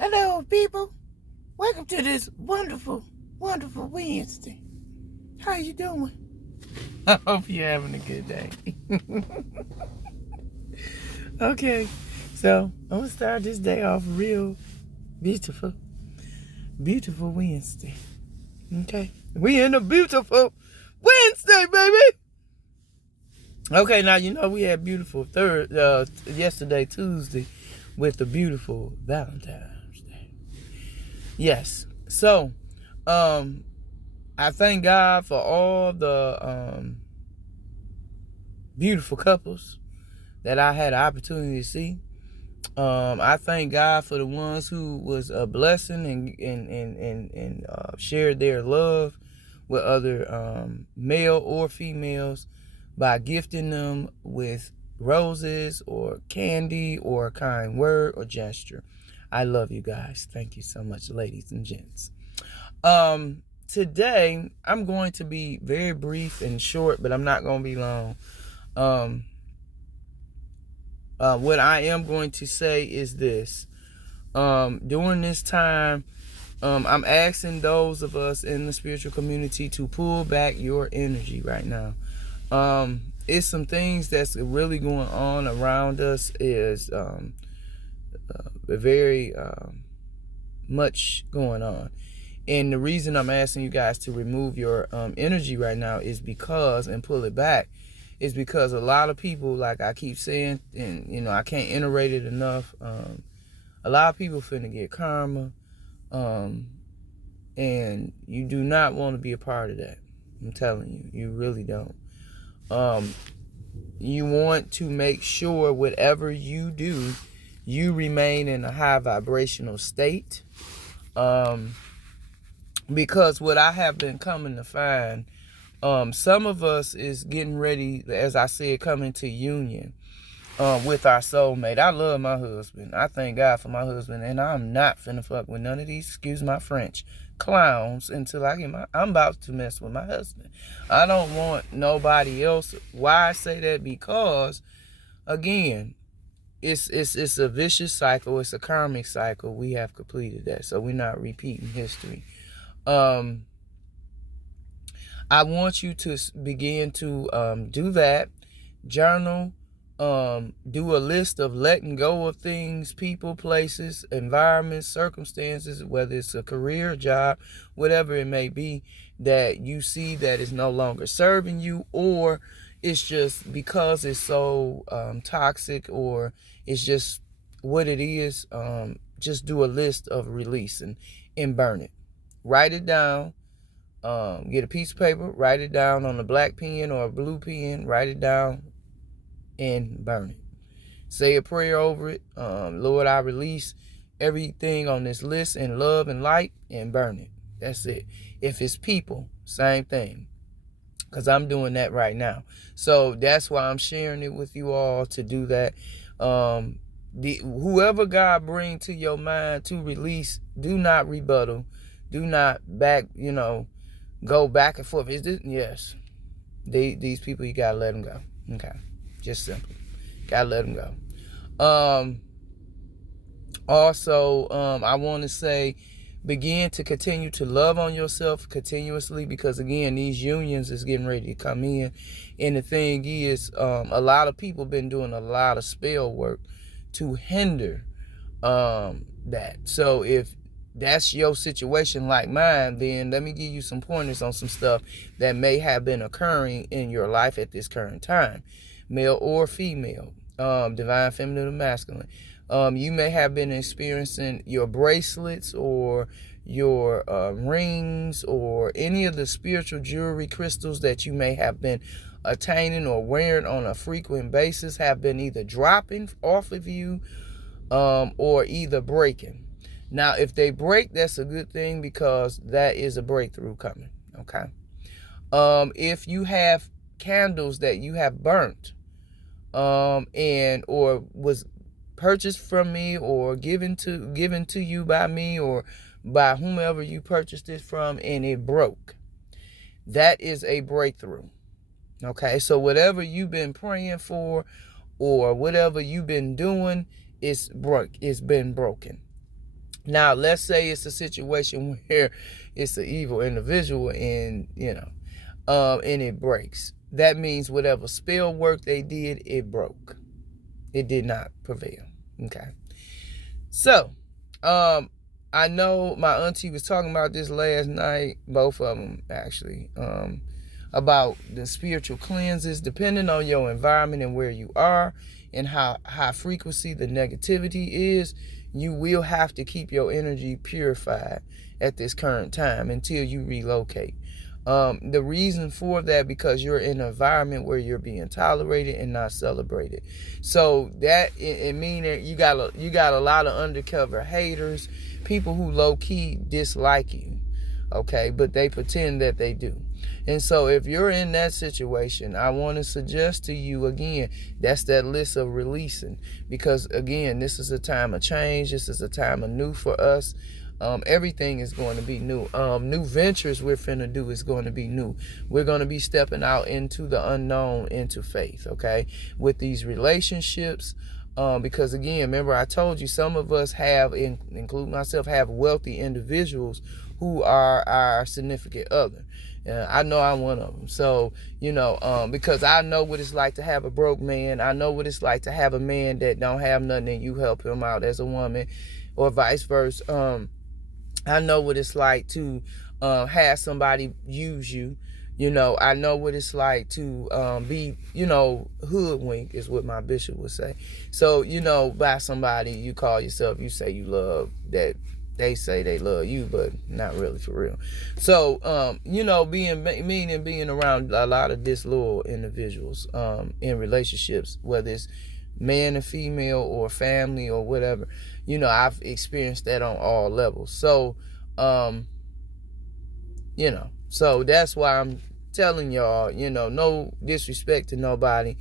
Hello, people. Welcome to this wonderful, wonderful Wednesday. How you doing? I hope you're having a good day. Okay, so I'm gonna start this day off real beautiful, beautiful Wednesday. Okay, we in a beautiful Wednesday, baby. Okay, now you know we had beautiful yesterday, Tuesday, with the beautiful Valentine's Day. Yes, so I thank God for all the beautiful couples that I had an opportunity to see. I thank God for the ones who was a blessing and shared their love with other male or females by gifting them with roses or candy or a kind word or gesture. I love you guys. Thank you so much, ladies and gents. Today I'm going to be very brief and short, but I'm not going to be long. What I am going to say is this. During this time, I'm asking those of us in the spiritual community to pull back your energy right now. It's some things that's really going on around us is very much going on. And the reason I'm asking you guys to remove your energy right now is because, and pull it back, is because a lot of people, like I keep saying, and I can't iterate it enough, a lot of people finna get karma, and you do not want to be a part of that. I'm telling you, you really don't. You want to make sure whatever you do, you remain in a high vibrational state. Because what I have been coming to find, some of us is getting ready, as I said, coming to union with our soulmate. I love my husband. I thank God for my husband, and I'm not finna fuck with none of these, excuse my French, clowns until I get I'm about to mess with my husband. I don't want nobody else. Why I say that? Because, again, it's a vicious cycle. It's a karmic cycle. We have completed that, so we're not repeating history. I want you to begin to do that. Journal. Do a list of letting go of things, people, places, environments, circumstances, whether it's a career, job, whatever it may be, that you see that is no longer serving you, or it's just because it's so toxic, or it's just what it is. Just do a list of releasing and burn it. Write it down. Get a piece of paper, write it down on a black pen or a blue pen, write it down and burn it. Say a prayer over it. Lord, I release everything on this list in love and light, and burn it. That's it. If it's people, same thing. Because I'm doing that right now. So that's why I'm sharing it with you all to do that. Whoever God bring to your mind to release, do not rebuttal. Do not go back and forth. Is this? Yes. These people, you gotta let them go. Okay. Just simply. Gotta let them go. Also, I want to say, begin to continue to love on yourself continuously, because again, these unions is getting ready to come in. And the thing is, a lot of people been doing a lot of spell work to hinder that. So if that's your situation like mine, then let me give you some pointers on some stuff that may have been occurring in your life at this current time, male or female, divine feminine or masculine. You may have been experiencing your bracelets or your rings or any of the spiritual jewelry, crystals that you may have been attaining or wearing on a frequent basis have been either dropping off of you or either breaking. Now, if they break, that's a good thing, because that is a breakthrough coming. Okay. If you have candles that you have burnt, and or was purchased from me or given to you by me or by whomever you purchased it from, and it broke, that is a breakthrough. Okay. So whatever you've been praying for or whatever you've been doing, it's been broken. Now, let's say it's a situation where it's an evil individual and, and it breaks. That means whatever spell work they did, it broke. It did not prevail. Okay. So, I know my auntie was talking about this last night, both of them actually, about the spiritual cleanses, depending on your environment and where you are and how high frequency the negativity is. You will have to keep your energy purified at this current time until you relocate. The reason for that, because you're in an environment where you're being tolerated and not celebrated. So that it means that you got a lot of undercover haters, people who low key dislike you, okay, but they pretend that they do. And so if you're in that situation, I want to suggest to you again, that's that list of releasing, because again, this is a time of change. This is a time of new for us. Everything is going to be new. New ventures we're finna do is going to be new. We're going to be stepping out into the unknown, into faith, okay, with these relationships. Because again, remember I told you, some of us have, including myself, have wealthy individuals who are our significant other. I know I'm one of them. So, because I know what it's like to have a broke man. I know what it's like to have a man that don't have nothing and you help him out as a woman, or vice versa. I know what it's like to have somebody use you. I know what it's like to be, hoodwink is what my bishop would say. So, by somebody you call yourself, you say you love, that they say they love you, but not really for real. So, being around a lot of disloyal individuals in relationships, whether it's man and female or family or whatever, I've experienced that on all levels. So, so that's why I'm telling y'all, no disrespect to nobody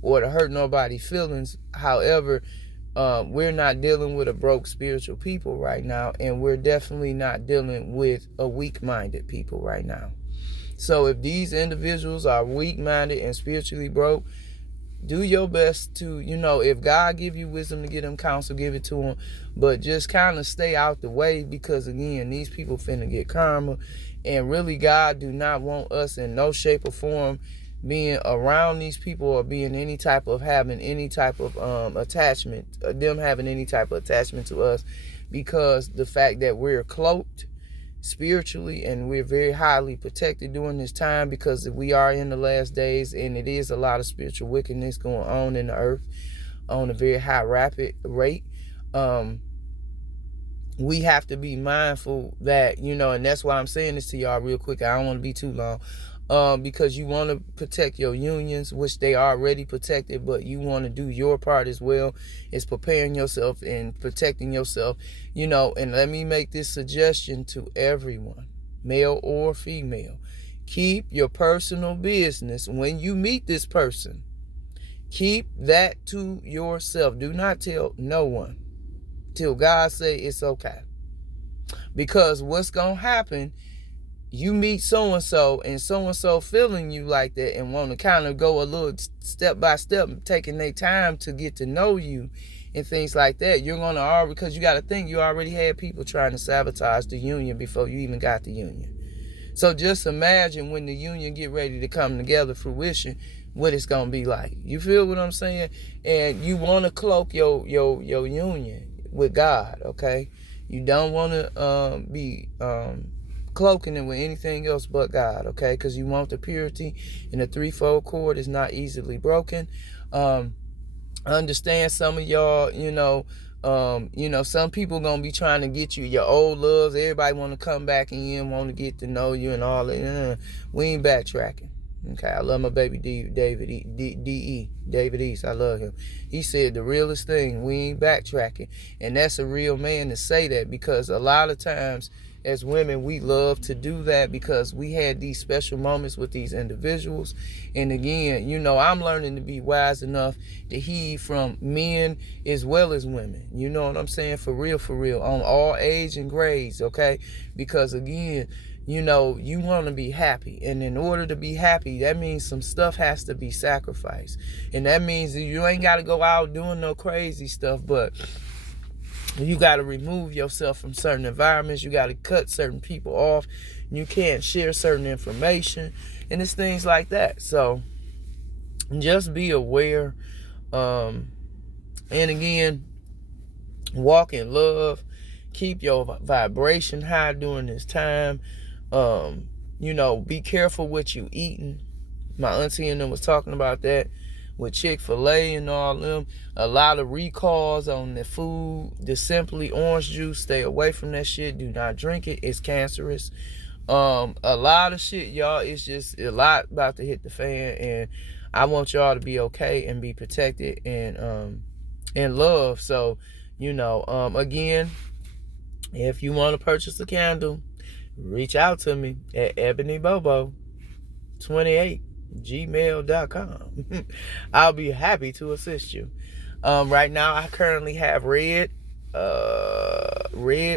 or to hurt nobody's feelings. However, we're not dealing with a broke spiritual people right now, and we're definitely not dealing with a weak-minded people right now. So if these individuals are weak-minded and spiritually broke, do your best to, if God give you wisdom to get them counsel, give it to them. But just kind of stay out the way, because again, these people finna get karma. And really, God do not want us in no shape or form being around these people or being having any type of attachment, them having any type of attachment to us, because the fact that we're cloaked spiritually and we're very highly protected during this time, because we are in the last days and it is a lot of spiritual wickedness going on in the earth on a very high rapid rate. We have to be mindful that, and that's why I'm saying this to y'all real quick. I don't want to be too long. Because you want to protect your unions, which they are already protected, but you want to do your part as well. It's preparing yourself and protecting yourself, and let me make this suggestion to everyone, male or female. Keep your personal business when you meet this person. Keep that to yourself. Do not tell no one till God say it's okay. Because what's going to happen, you meet so-and-so and so-and-so feeling you like that and want to kind of go a little step by step, taking their time to get to know you and things like that. You're going to because you got to think you already had people trying to sabotage the union before you even got the union. So just imagine when the union get ready to come together, fruition, what it's going to be like. You feel what I'm saying? And you want to cloak your union with God, okay? You don't want to be cloaking it with anything else but God, okay? Because you want the purity, and the threefold cord is not easily broken. Understand some of y'all, some people gonna be trying to get you your old loves. Everybody want to come back in, want to get to know you and all that. We ain't backtracking. Okay, I love my baby David East. I love him. He said the realest thing, we ain't backtracking. And that's a real man to say that, because a lot of times as women, we love to do that because we had these special moments with these individuals. And again, I'm learning to be wise enough to heed from men as well as women. You know what I'm saying? For real, on all age and grades, okay? Because again, you want to be happy. And in order to be happy, that means some stuff has to be sacrificed. And that means that you ain't got to go out doing no crazy stuff, but You got to remove yourself from certain environments. You got to cut certain people off. You can't share certain information, and it's things like that. So just be aware. And again, walk in love. Keep your vibration high during this time. Be careful what you eating. My auntie and them was talking about that with Chick-fil-A and all them. A lot of recalls on the food. The Simply orange juice, stay away from that shit. Do not drink it. It's cancerous. A lot of shit, y'all. It's just a lot about to hit the fan, and I want y'all to be okay and be protected and love. So, again, if you want to purchase a candle, reach out to me at ebonybobo28gmail.com. I'll be happy to assist you. Right now, I currently have red,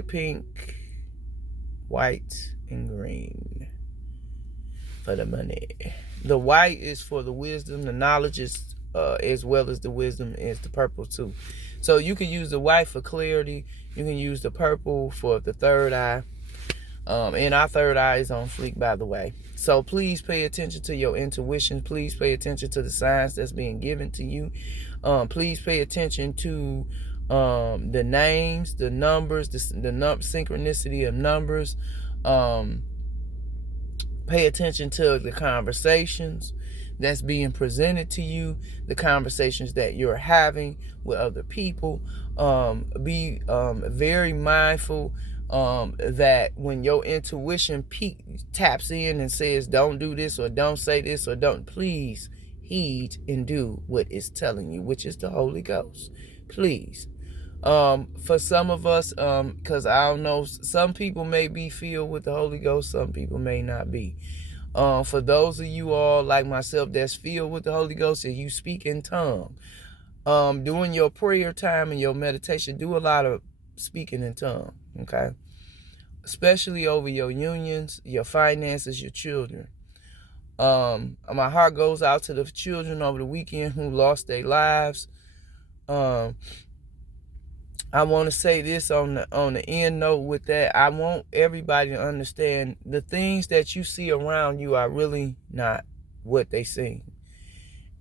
pink, white, and green for the money. The white is for the wisdom. The knowledge is as well as the wisdom is the purple too. So you can use the white for clarity. You can use the purple for the third eye. And our third eye is on fleek, by the way. So please pay attention to your intuition. Please pay attention to the signs that's being given to you. Please pay attention to the names, the numbers, the synchronicity of numbers. Pay attention to the conversations that's being presented to you, the conversations that you're having with other people. Be very mindful that when your intuition taps in and says, don't do this or don't say this or don't, please heed and do what it's telling you, which is the Holy Ghost. Please. For some of us, because I don't know, some people may be filled with the Holy Ghost, some people may not be. For those of you all like myself that's filled with the Holy Ghost and you speak in tongue, during your prayer time and your meditation, do a lot of speaking in tongue, okay? Especially over your unions, your finances, your children. My heart goes out to the children over the weekend who lost their lives. I want to say this on the end note with that. I want everybody to understand the things that you see around you are really not what they seem.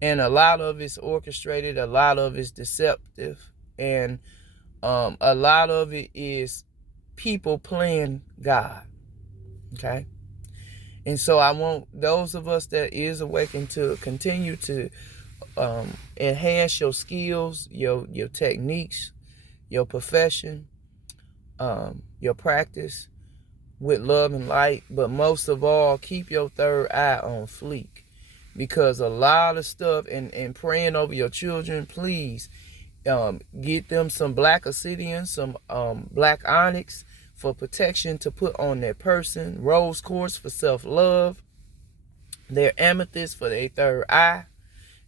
And a lot of it's orchestrated, a lot of it's deceptive, and a lot of it is people playing God. Okay? And so I want those of us that is awakened to continue to enhance your skills, your techniques, your profession, your practice with love and light. But most of all, keep your third eye on fleek. Because a lot of stuff, and praying over your children, please get them some black obsidian, some black onyx for protection to put on their person, rose quartz for self-love, their amethyst for their third eye.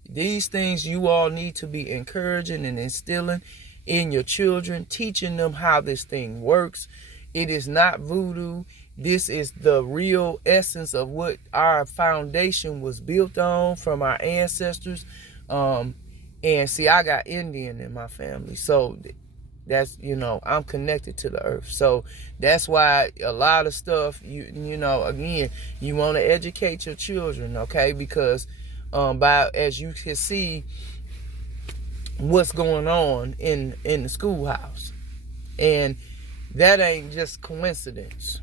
These things you all need to be encouraging and instilling in your children, teaching them how this thing works. It is not voodoo. This is the real essence of what our foundation was built on from our ancestors. And see, I got Indian in my family, so that's, I'm connected to the earth. So that's why a lot of stuff, again, you want to educate your children, okay? Because as you can see what's going on in the schoolhouse, and that ain't just coincidence.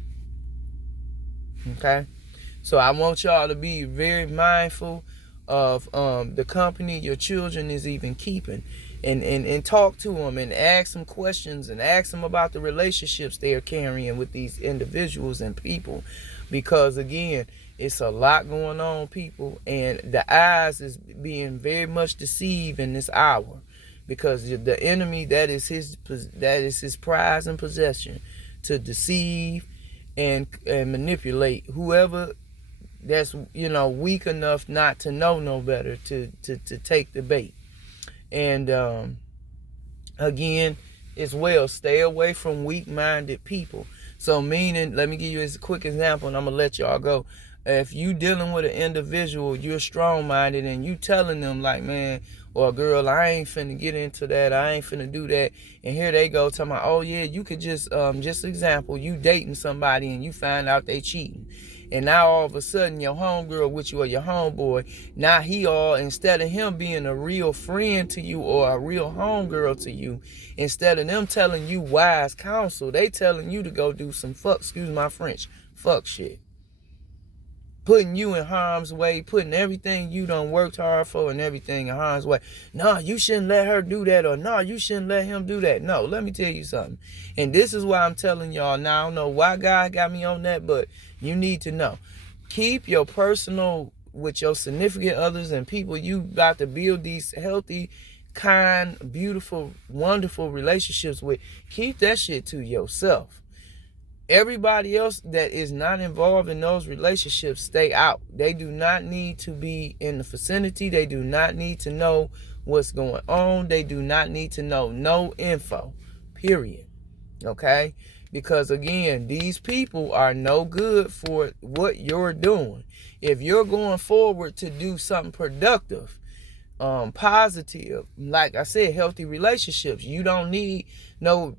Okay, so I want y'all to be very mindful of the company your children is even keeping, and talk to them and ask them questions and ask them about the relationships they are carrying with these individuals and people, because again, it's a lot going on, people, and the eyes is being very much deceived in this hour, because the enemy, that is his prize and possession, to deceive and manipulate whoever that's weak enough not to know no better, to take the bait. And again, as well, stay away from weak-minded people. So meaning, let me give you a quick example and I'm going to let y'all go. If you dealing with an individual, you're strong-minded and you telling them like, man, or girl, I ain't finna get into that, I ain't finna do that, and here they go talking about, oh yeah, you could just example, you dating somebody and you find out they cheating. And now all of a sudden your homegirl with you or your homeboy, now he all, instead of him being a real friend to you or a real homegirl to you, instead of them telling you wise counsel, they telling you to go do some excuse my French, fuck shit. Putting you in harm's way, putting everything you done worked hard for and everything in harm's way. No, you shouldn't let her do that, or no, you shouldn't let him do that. No, let me tell you something. And this is why I'm telling y'all now. I don't know why God got me on that, but you need to know. Keep your personal, with your significant others and people you got to build these healthy, kind, beautiful, wonderful relationships with. Keep that shit to yourself. Everybody else that is not involved in those relationships, stay out. They do not need to be in the vicinity. They do not need to know what's going on. They do not need to know no info, period. Okay? Because again, these people are no good for what you're doing. If you're going forward to do something productive, positive, like I said, healthy relationships, you don't need no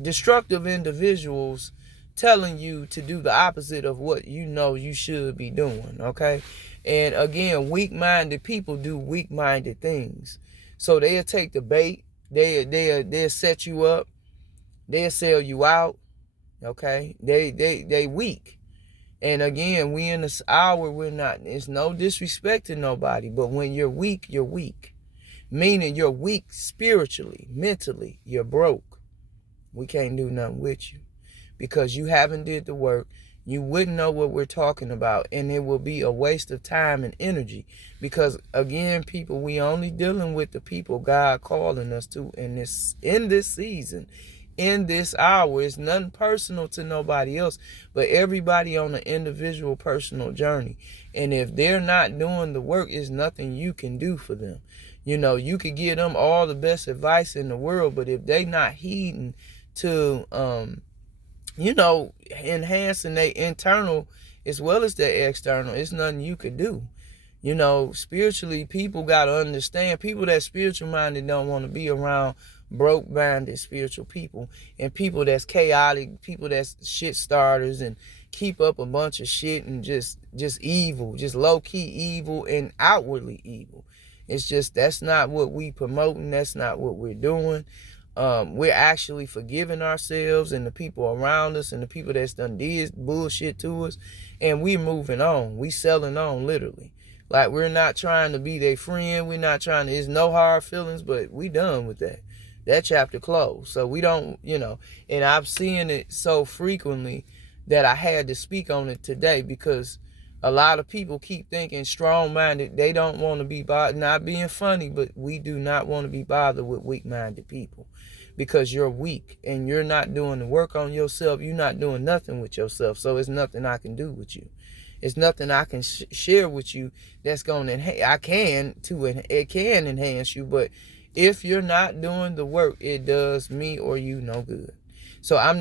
destructive individuals telling you to do the opposite of what you know you should be doing, okay? And again, weak-minded people do weak-minded things. So they'll take the bait, they'll set you up, they'll sell you out, okay? They weak. And again, we in this hour, it's no disrespect to nobody, but when you're weak, you're weak. Meaning you're weak spiritually, mentally, you're broke. We can't do nothing with you because you haven't did the work. You wouldn't know what we're talking about, and it will be a waste of time and energy because again, people, we only dealing with the people God calling us to in this season, in this hour. It's nothing personal to nobody else, but everybody on an individual personal journey. And if they're not doing the work, it's nothing you can do for them. You know, you could give them all the best advice in the world, but if they not heeding to enhancing their internal as well as their external, it's nothing you could do. You know, spiritually, people got to understand, people that spiritual minded don't want to be around broke minded spiritual people and people that's chaotic, people that's shit starters and keep up a bunch of shit and just evil, just low key evil and outwardly evil. It's just, that's not what we promoting, that's not what we're doing. We're actually forgiving ourselves and the people around us and the people that's done did bullshit to us, and we moving on. We selling on, literally. Like, we're not trying to be their friend. We're not trying to, it's no hard feelings, but we done with that. That chapter closed. So we don't, and I've seen it so frequently that I had to speak on it today because a lot of people keep thinking strong-minded. They don't want to be bothered. Not being funny, but we do not want to be bothered with weak-minded people because you're weak and you're not doing the work on yourself. You're not doing nothing with yourself. So it's nothing I can do with you. It's nothing I can share with you that's going to enhance. It can enhance you, but if you're not doing the work, it does me or you no good. So I'm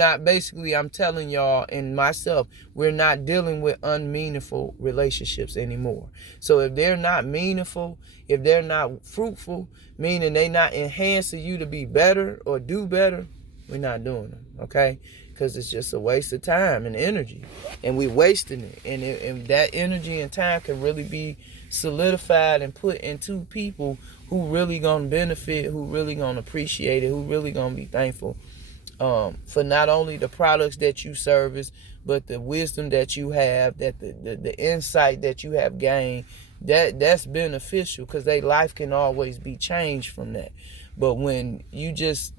telling y'all and myself, we're not dealing with unmeaningful relationships anymore. So if they're not meaningful, if they're not fruitful, meaning they not enhancing you to be better or do better, we're not doing them, okay? Because it's just a waste of time and energy, and we're wasting it. And that energy and time can really be solidified and put into people who really gonna benefit, who really gonna appreciate it, who really gonna be thankful for not only the products that you service, but the wisdom that you have, that the insight that you have gained, that's beneficial because their life can always be changed from that. But when you just,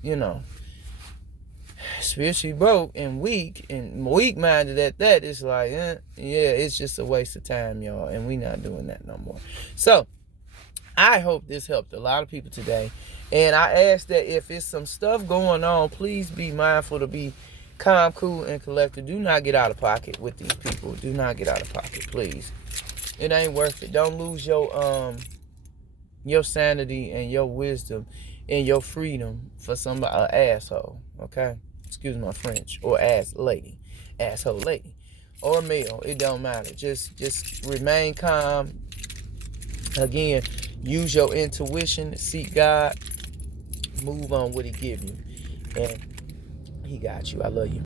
spiritually broke and weak-minded at that, it's like, it's just a waste of time, y'all, and we not doing that no more. So I hope this helped a lot of people today. And I ask that if it's some stuff going on, please be mindful to be calm, cool, and collected. Do not get out of pocket with these people. Do not get out of pocket, please. It ain't worth it. Don't lose your sanity and your wisdom and your freedom for an asshole, okay? excuse my French, or ass lady, asshole lady, or male. It don't matter. Just remain calm. Again, use your intuition, seek God, move on what he give you, and he got you. I love you.